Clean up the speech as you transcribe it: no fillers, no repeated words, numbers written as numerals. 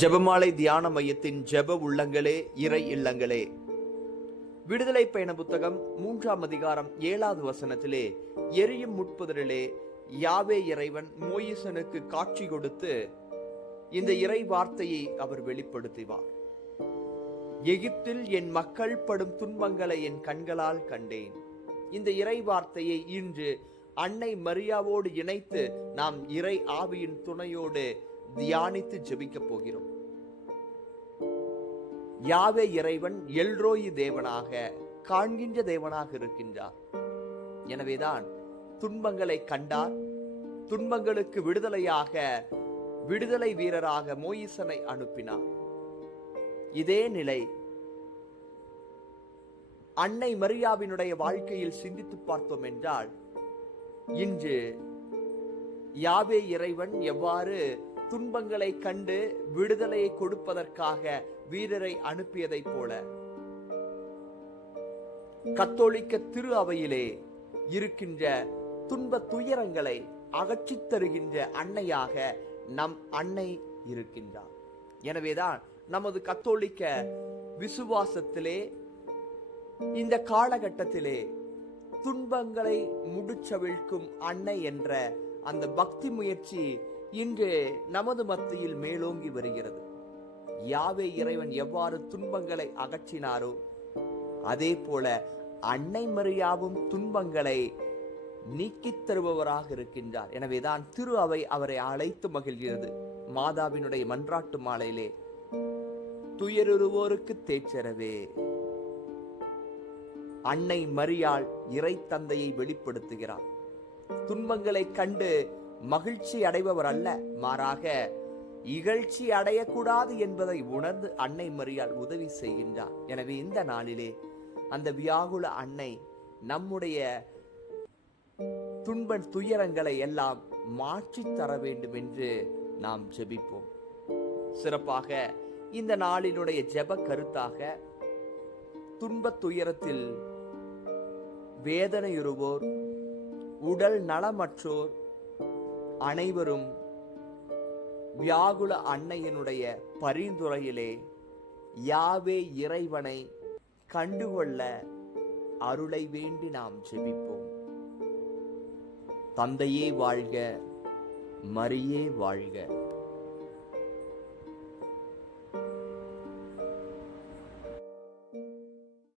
ஜெபமாலை தியான மையத்தின் ஜெப உள்ளங்களே, இறை இல்லங்களே, விடுதலை பயண புத்தகம் 3ஆம் அதிகாரம் 7வது வசனத்திலே, எரியும் முட்புதரிலே யாவே இறைவன் மோயிசனுக்கு காட்சி கொடுத்து இந்த இறை வார்த்தையை அவர் வெளிப்படுத்துவார். எகிப்தில் என் மக்கள் படும் துன்பங்களை என் கண்களால் கண்டேன். இந்த இறை வார்த்தையை இன்று அன்னை மரியாவோடு இணைத்து நாம் இறை ஆவியின் துணையோடு தியானித்து ஜெபிக்கப் போகிறோம். யாவே இறைவன் எல்ரோயி தேவனாக, காண்கின்ற தேவனாக இருக்கின்றார். எனவேதான் துன்பங்களை கண்டார். துன்பங்களுக்கு விடுதலையாக, விடுதலை வீரராக மோயிசனை அனுப்பினார். இதே நிலை அன்னை மரியாவினுடைய வாழ்க்கையில் சிந்தித்து பார்த்தோம் என்றால், இன்று யாவே இறைவன் எவ்வாறு துன்பங்களை கண்டு விடுதலையை கொடுப்பதற்காக வீரரை அனுப்பியதைப் போல, கத்தோலிக்க திரு அவையிலே இருக்கின்ற துன்ப துயரங்களை அகற்றித் தருகின்ற அன்னையாக நம் அன்னை இருக்கின்றார். எனவேதான் நமது கத்தோலிக்க விசுவாசத்திலே இந்த காலகட்டத்திலே துன்பங்களை முடிச்சவிழ்க்கும் அன்னை என்ற அந்த பக்தி முயற்சி இன்று நமது மத்தியில் மேலோங்கி வருகிறது. யாவே இறைவன் எவ்வாறு துன்பங்களை அகற்றினாரோ அதே போல அன்னை மரியாவும் துன்பங்களை நீக்கித் தருபவராக இருக்கின்றார். எனவேதான் திரு அவை அவரை அழைத்து மகிழ்கிறது. மாதாவினுடைய மன்றாட்டு மாலையிலே, துயருவோருக்கு தேற்றரவே, அன்னை மரியாள் இறை தந்தையை வெளிப்படுத்துகிறார். துன்பங்களை கண்டு மகிழ்ச்சி அடைபவர் அல்ல, மாறாக இகழ்ச்சி அடையக்கூடாது என்பதை உணர்ந்து அன்னை மரியாள் உதவி செய்கின்றார். எனவே இந்த நாளிலே அந்த வியாகுல அன்னை நம்முடைய துன்ப துயரங்களை எல்லாம் மாற்றி தர வேண்டும் என்று நாம் ஜெபிப்போம். சிறப்பாக இந்த நாளினுடைய ஜெப கருத்தாக, துன்ப துயரத்தில் வேதனையுறுவோர், உடல் நலமற்றோர் அனைவரும் வியாகுல அன்னையினுடைய பரிந்துரையிலே யாவே இறைவனை கண்டுகொள்ள அருளை வேண்டி நாம் ஜெபிப்போம். தந்தையே வாழ்க, மரியே வாழ்க.